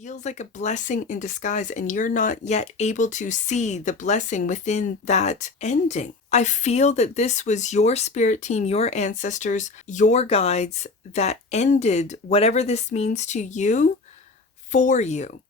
feels like a blessing in disguise, and you're not yet able to see the blessing within that ending. I feel that this was your spirit team, your ancestors, your guides that ended whatever this means to you for you.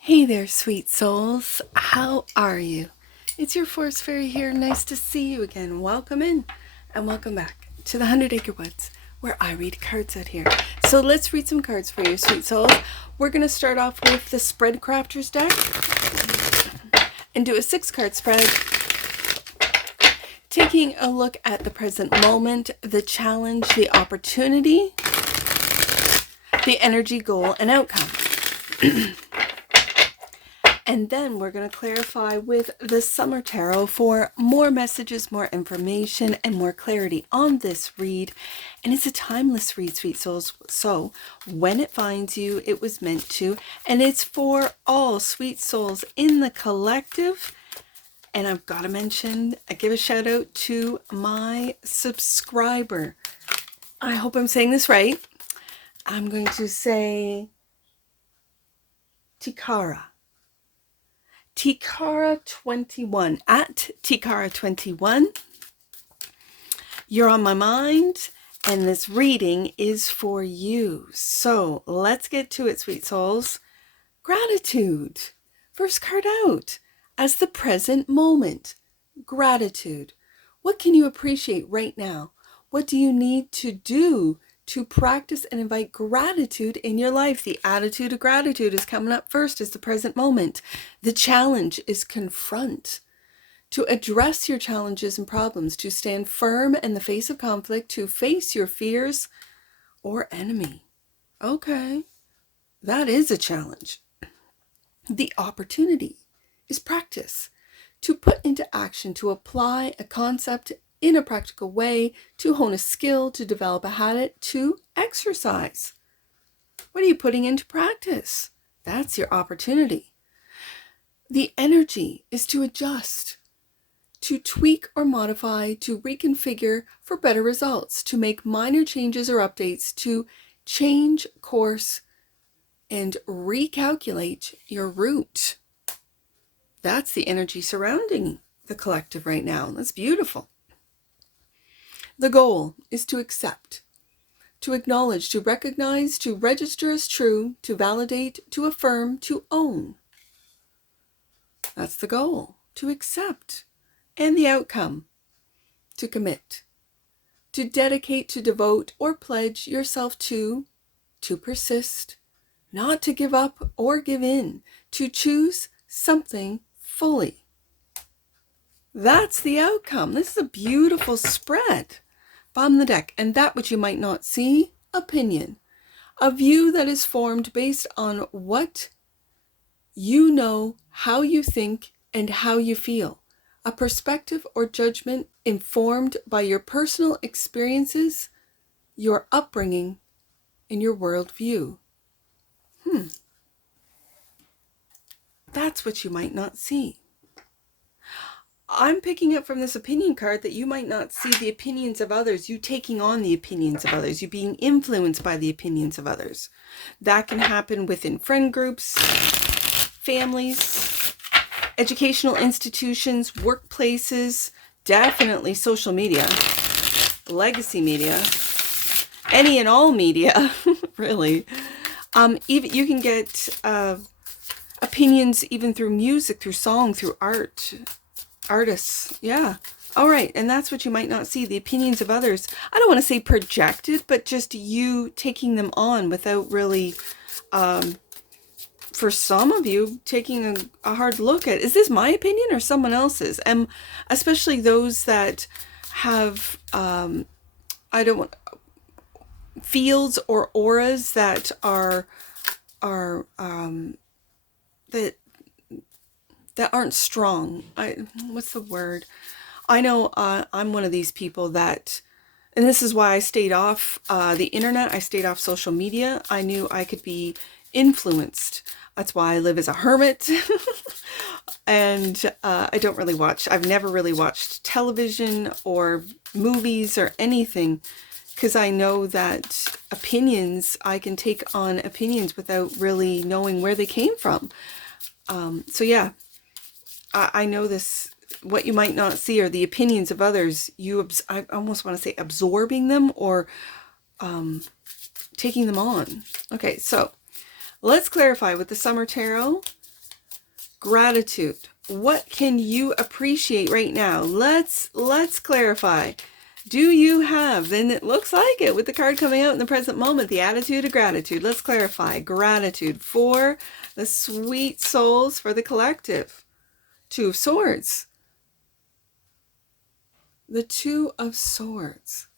Hey there, sweet souls. How are you? It's your Forest Fairy here. Nice to see you again. Welcome in and welcome back to the 100 Acre Woods, where I read cards out here. So let's read some cards for you, sweet souls. We're going to start off with the Spread Crafters deck and do a 6-card spread, taking a look at the present moment, the challenge, the opportunity, the energy, goal, and outcome. And then we're going to clarify with the Summer Tarot for more messages, more information, and more clarity on this read. And it's a timeless read, sweet souls. So when it finds you, it was meant to. And it's for all sweet souls in the collective. And I've got to mention, I give a shout out to my subscriber. I hope I'm saying this right. I'm going to say Tikara21, at Tikara21. You're on my mind, and this reading is for you. So let's get to it, sweet souls. Gratitude. First card out, as the present moment. Gratitude. What can you appreciate right now? What do you need to do to practice and invite gratitude in your life? The attitude of gratitude is coming up first, is the present moment. The challenge is confront. To address your challenges and problems, to stand firm in the face of conflict, to face your fears or enemy. Okay, that is a challenge. The opportunity is practice. To put into action, to apply a concept in a practical way, to hone a skill, to develop a habit, to exercise. What are you putting into practice? That's your opportunity. The energy is to adjust, to tweak or modify, to reconfigure for better results, to make minor changes or updates, to change course and recalculate your route. That's the energy surrounding the collective right now. That's beautiful. The goal is to accept, to acknowledge, to recognize, to register as true, to validate, to affirm, to own. That's the goal, to accept. And the outcome, to commit, to dedicate, to devote, or pledge yourself to persist, not to give up or give in, to choose something fully. That's the outcome. This is a beautiful spread. Bottom of the deck, and that which you might not see, opinion. A view that is formed based on what you know, how you think, and how you feel. A perspective or judgment informed by your personal experiences, your upbringing, and your worldview. That's what you might not see. I'm picking up from this opinion card that you might not see the opinions of others, you taking on the opinions of others, you being influenced by the opinions of others. That can happen within friend groups, families, educational institutions, workplaces, definitely social media, legacy media, any and all media, really. Even you can get opinions even through music, through song, through artists. Yeah. All right. And that's what you might not see, the opinions of others. I don't want to say projected, but just you taking them on without really, for some of you, taking a hard look at, is this my opinion or someone else's? And especially those that have, fields or auras that are that aren't strong. What's the word? I know I'm one of these people that, and this is why I stayed off the internet. I stayed off social media. I knew I could be influenced That's why I live as a hermit. And I don't really watch. I've never really watched television or movies or anything, because I know that I can take on opinions without really knowing where they came from. So yeah, I know this. What you might not see are the opinions of others. I almost want to say absorbing them or taking them on. Okay, so let's clarify with the Summer Tarot. Gratitude. What can you appreciate right now? Let's clarify. Do you have, and it looks like it with the card coming out in the present moment, the attitude of gratitude. Let's clarify. Gratitude for the sweet souls, for the collective. Two of Swords. The Two of Swords.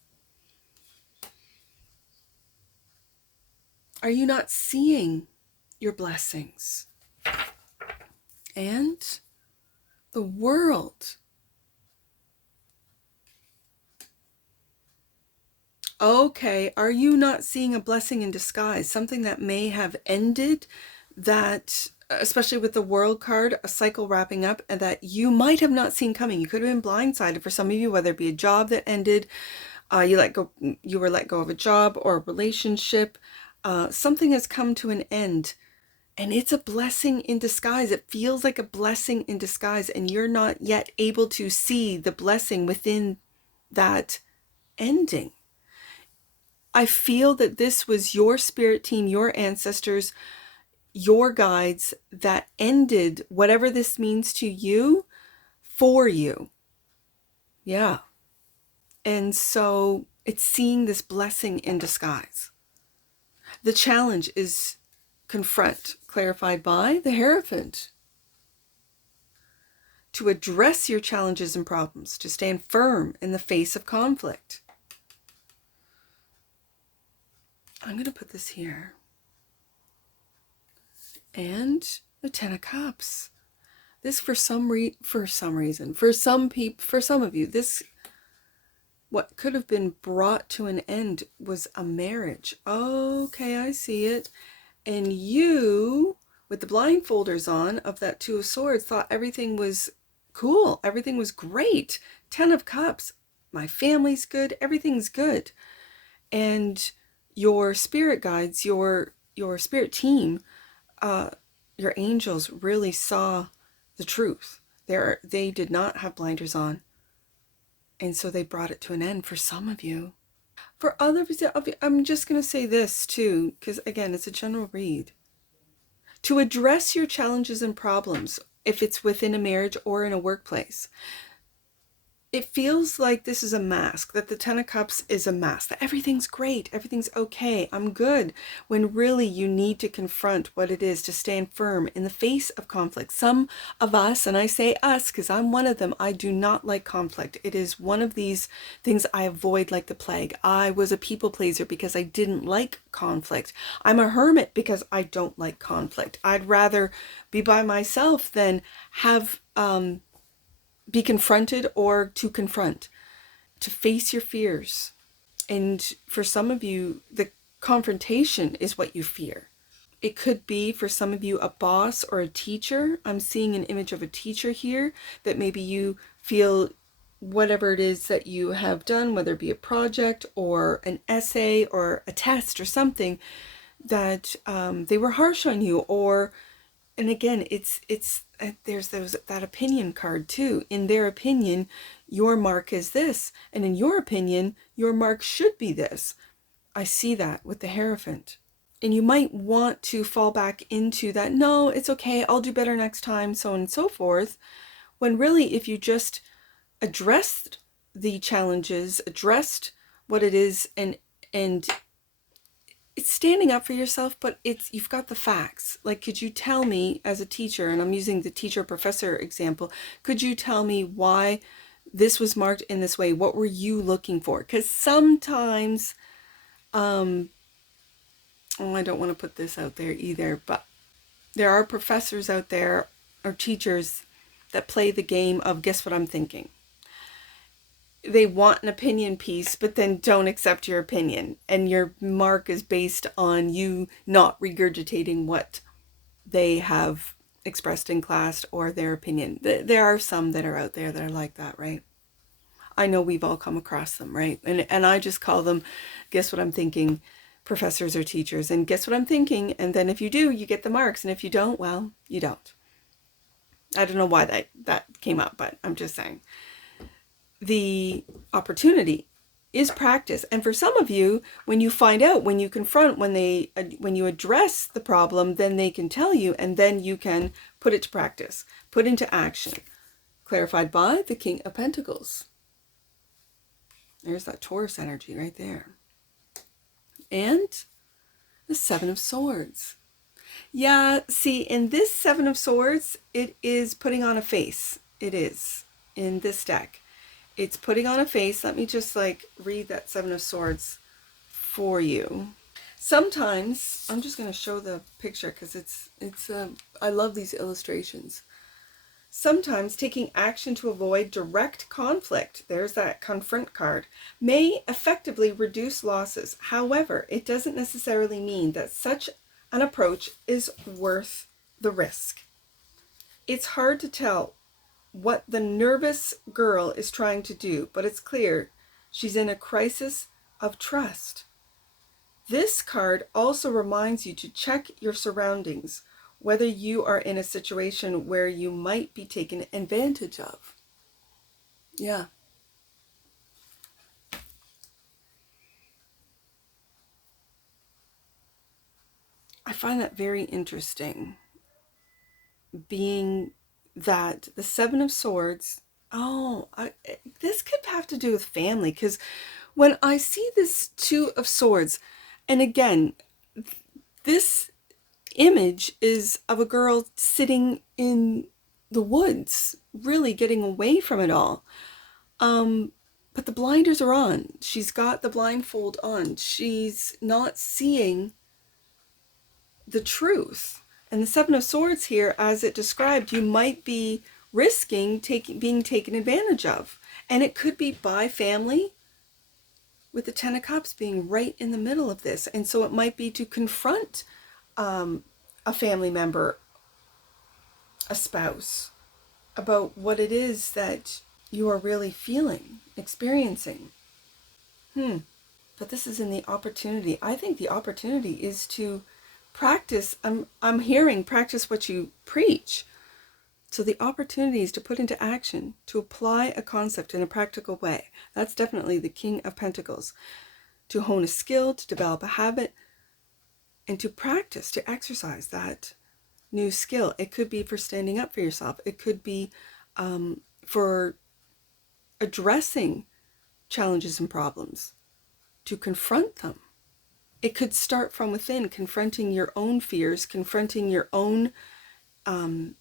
Are you not seeing your blessings? And the World. Okay, are you not seeing a blessing in disguise? Something that may have ended, that, especially with the World card, a cycle wrapping up, and that you might have not seen coming. You could have been blindsided for some of you, whether it be a job that ended, you were let go of a job or a relationship. Something has come to an end, and it's a blessing in disguise. It feels like a blessing in disguise, and you're not yet able to see the blessing within that ending. I feel that this was your spirit team, your ancestors, your guides that ended whatever this means to you for you. Yeah. And so it's seeing this blessing in disguise. The challenge is confront, clarified by the Hierophant. To address your challenges and problems, to stand firm in the face of conflict. I'm going to put this here. And the Ten of Cups. This for some reason, for some people, for some of you, this, what could have been brought to an end was a marriage. Okay, I see it. And you, with the blindfolders on of that Two of Swords, thought everything was cool. Everything was great. Ten of Cups. My family's good. Everything's good. And your spirit guides, your spirit team, your angels really saw the truth. They did not have blinders on. And so they brought it to an end for some of you. For others, I'm just going to say this too, because again, it's a general read. To address your challenges and problems, if it's within a marriage or in a workplace, it feels like this is a mask, that the Ten of Cups is a mask, that everything's great, everything's okay, I'm good, when really you need to confront what it is to stand firm in the face of conflict. Some of us, and I say us because I'm one of them, I do not like conflict. It is one of these things I avoid like the plague. I was a people pleaser because I didn't like conflict. I'm a hermit because I don't like conflict. I'd rather be by myself than have be confronted or to confront, to face your fears. And for some of you, the confrontation is what you fear. It could be for some of you a boss or a teacher. I'm seeing an image of a teacher here, that maybe you feel whatever it is that you have done, whether it be a project or an essay or a test or something, that they were harsh on you, or, and again, there's that opinion card too. In their opinion, your mark is this, and in your opinion, your mark should be this. I see that with the Hierophant. And you might want to fall back into that, no, it's okay, I'll do better next time, so on and so forth. When really, if you just addressed the challenges, addressed what it is, and it's standing up for yourself, but you've got the facts. Like, could you tell me as a teacher, and I'm using the teacher professor example, could you tell me why this was marked in this way? What were you looking for? Because sometimes, I don't want to put this out there either, but there are professors out there or teachers that play the game of guess what I'm thinking. They want an opinion piece, but then don't accept your opinion. And your mark is based on you not regurgitating what they have expressed in class or their opinion. There are some that are out there that are like that, right? I know we've all come across them, right? And I just call them, guess what I'm thinking, professors or teachers. And guess what I'm thinking? And then if you do, you get the marks. And if you don't, well, you don't. I don't know why that came up, but I'm just saying. The opportunity is practice. And for some of you, when you find out, when you confront, when you address the problem, then they can tell you, and then you can put it to practice, put into action. Clarified by the King of Pentacles. There's that Taurus energy right there. And the Seven of Swords. Yeah, see, in this Seven of Swords, it is putting on a face. It is, in this deck. It's putting on a face. Let me just read that Seven of Swords for you. Sometimes, I'm just going to show the picture because I love these illustrations. Sometimes taking action to avoid direct conflict, there's that confront card, may effectively reduce losses. However, it doesn't necessarily mean that such an approach is worth the risk. It's hard to tell what the nervous girl is trying to do, but it's clear she's in a crisis of trust. This card also reminds you to check your surroundings, whether you are in a situation where you might be taken advantage of. Yeah. I find that very interesting, being that the Seven of Swords, this could have to do with family, because when I see this Two of Swords, and again, this image is of a girl sitting in the woods, really getting away from it all. But the blinders are on. She's got the blindfold on. She's not seeing the truth. And the Seven of Swords here, as it described, you might be risking being taken advantage of. And it could be by family, with the Ten of Cups being right in the middle of this. And so it might be to confront a family member, a spouse, about what it is that you are really feeling, experiencing. But this is in the opportunity. I think the opportunity is to practice. I'm hearing practice what you preach. So the opportunity is to put into action, to apply a concept in a practical way. That's definitely the King of Pentacles. To hone a skill, to develop a habit, and to practice, to exercise that new skill. It could be for standing up for yourself. It could be for addressing challenges and problems, to confront them. It could start from within, confronting your own fears, confronting your own, I'm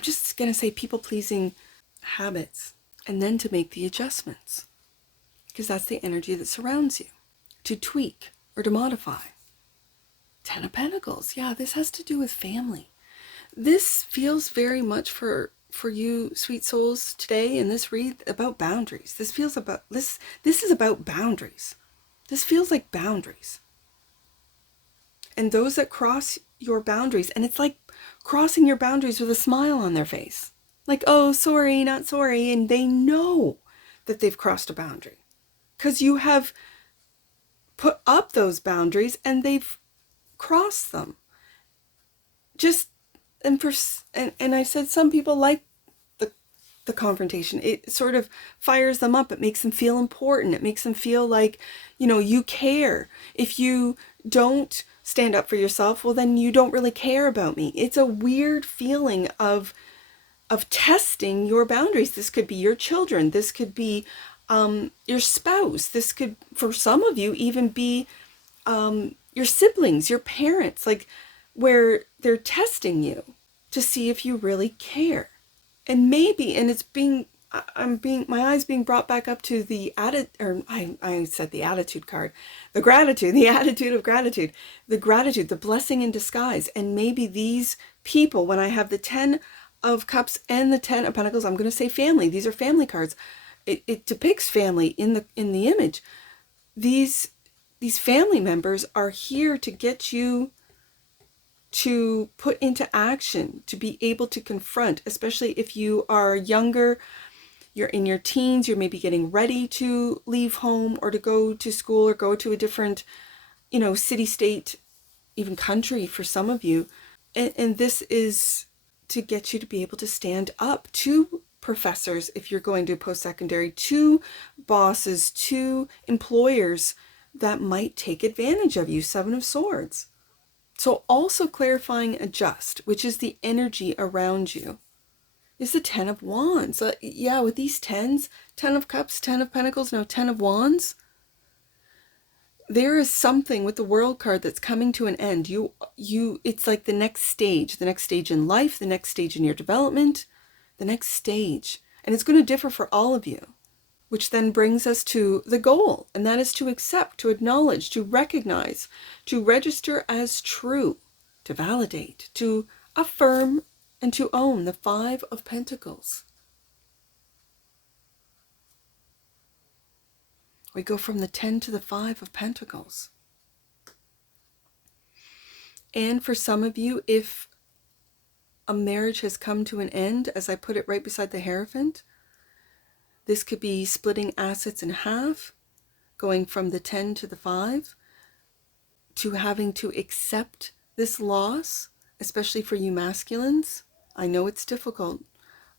just going to say people-pleasing habits, and then to make the adjustments, because that's the energy that surrounds you, to tweak or to modify. Ten of Pentacles. Yeah, this has to do with family. This feels very much for you, sweet souls, today in this read about boundaries. This feels about this is about boundaries. This feels like boundaries. And those that cross your boundaries, and it's like crossing your boundaries with a smile on their face. Like, oh, sorry, not sorry. And they know that they've crossed a boundary, because you have put up those boundaries and they've crossed them. And I said some people like the confrontation. It sort of fires them up. It makes them feel important. It makes them feel like, you care. If you don't stand up for yourself, well, then you don't really care about me. It's a weird feeling of testing your boundaries. This could be your children. This could be your spouse. This could, for some of you, even be your siblings, your parents, where they're testing you to see if you really care. And maybe, and my eyes being brought back up to the I said the attitude card, the gratitude, the attitude of gratitude, the gratitude, the blessing in disguise. And maybe these people, when I have the Ten of Cups and the Ten of Pentacles, I'm going to say family. These are family cards. It depicts family in the image. These family members are here to get you to put into action, to be able to confront, especially if you are younger, you're in your teens, you're maybe getting ready to leave home or to go to school or go to a different, city, state, even country for some of you. And this is to get you to be able to stand up to professors if you're going to post-secondary, to bosses, to employers that might take advantage of you. Seven of Swords. So also clarifying adjust, which is the energy around you, is the Ten of Wands. Yeah, with these tens, 10 of Cups, 10 of Pentacles, now 10 of Wands, there is something with the World card that's coming to an end. It's like the next stage in life, the next stage in your development, the next stage. And it's going to differ for all of you, which then brings us to the goal. And that is to accept, to acknowledge, to recognize, to register as true, to validate, to affirm, and to own the Five of Pentacles. We go from the 10 to the 5 of Pentacles. And for some of you, if a marriage has come to an end, as I put it right beside the Hierophant, this could be splitting assets in half, going from the 10 to the 5, to having to accept this loss, especially for you masculines. I know it's difficult.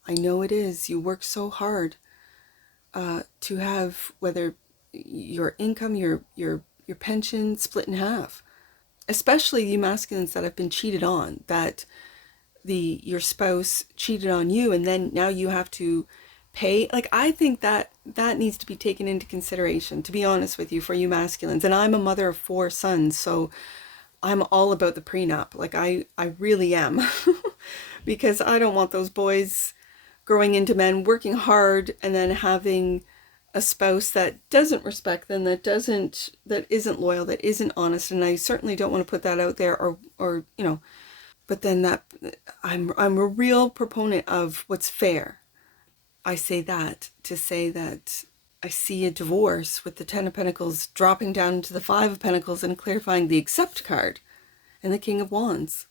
I know it is. You work so hard to have whether your income, your pension split in half. Especially you masculines that have been cheated on, that your spouse cheated on you, and then now you have to pay. Like, I think that needs to be taken into consideration, to be honest with you, for you masculines. And I'm a mother of 4 sons, so I'm all about the prenup. Like, I really am. Because I don't want those boys growing into men, working hard, and then having a spouse that doesn't respect them, that isn't loyal, that isn't honest. And I certainly don't want to put that out there, or but then that I'm a real proponent of what's fair. I say that to say that I see a divorce with the 10 of Pentacles dropping down to the 5 of Pentacles and clarifying the accept card and the King of Wands.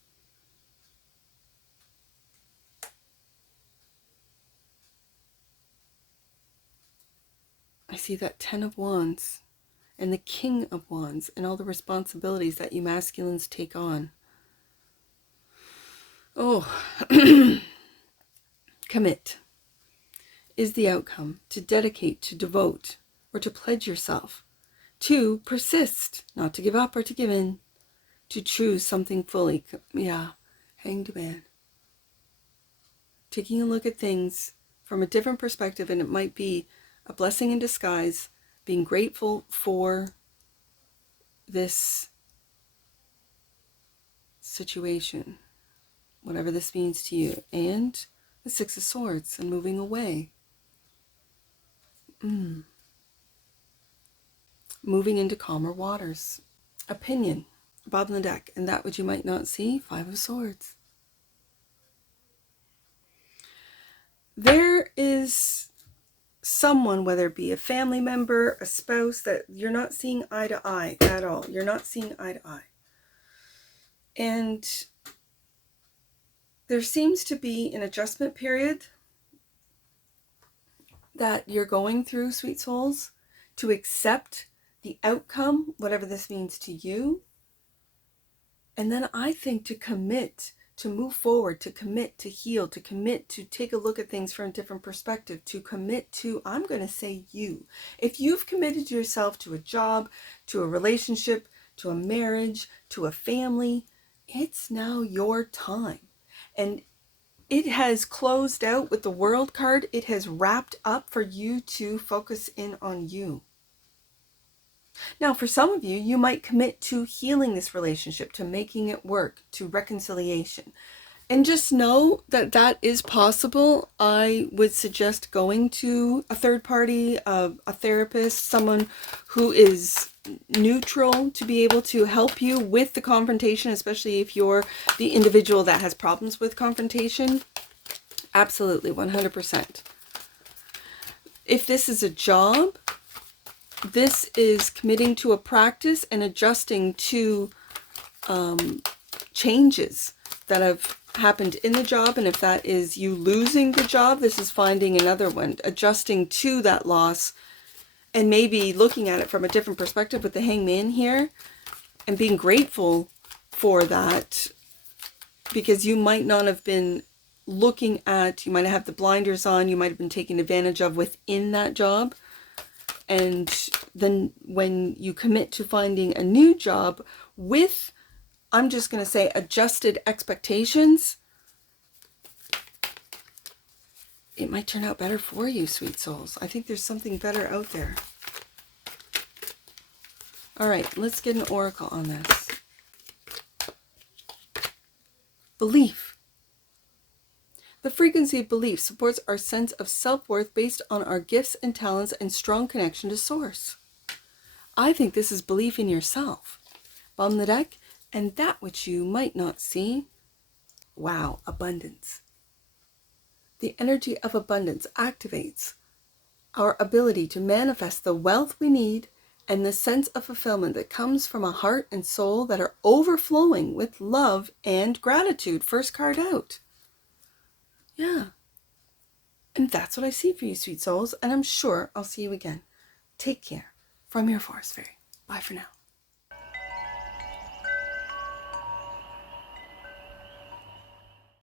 I see that 10 of Wands and the King of Wands and all the responsibilities that you masculines take on. Oh, commit is the outcome. To dedicate, to devote, or to pledge yourself. To persist, not to give up or to give in. To choose something fully. Yeah, Hanged Man. Taking a look at things from a different perspective, and it might be a blessing in disguise, being grateful for this situation, whatever this means to you, and the 6 of Swords and moving away. Moving into calmer waters. Opinion, bottom of the deck, and that which you might not see, 5 of Swords. There is someone, whether it be a family member, a spouse, that you're not seeing eye to eye at all. You're not seeing eye to eye. And there seems to be an adjustment period that you're going through, sweet souls, to accept the outcome, whatever this means to you. And then I think to commit, to move forward, to commit, to heal, to commit, to take a look at things from a different perspective, to commit to, I'm going to say you. If you've committed yourself to a job, to a relationship, to a marriage, to a family, it's now your time. And it has closed out with the World card. It has wrapped up for you to focus in on you. Now, for some of you, you might commit to healing this relationship, to making it work, to reconciliation. And just know that that is possible. I would suggest going to a third party, a therapist, someone who is neutral to be able to help you with the confrontation, especially if you're the individual that has problems with confrontation. Absolutely, 100%. If this is a job, this is committing to a practice and adjusting to changes that have happened in the job. And if that is you losing the job, this is finding another one, adjusting to that loss, and maybe looking at it from a different perspective with the Hangman here and being grateful for that, because you might not have been looking at, you might have the blinders on, you might have been taken advantage of within that job. And then when you commit to finding a new job with, I'm just going to say, adjusted expectations, it might turn out better for you, sweet souls. I think there's something better out there. All right, let's get an oracle on this. Belief. The frequency of belief supports our sense of self-worth based on our gifts and talents and strong connection to Source. I think this is belief in yourself. Bottom of the deck, and that which you might not see. Wow, abundance. The energy of abundance activates our ability to manifest the wealth we need and the sense of fulfillment that comes from a heart and soul that are overflowing with love and gratitude. First card out. Yeah. And that's what I see for you, sweet souls. And I'm sure I'll see you again. Take care. From your Forest Fairy. Bye for now.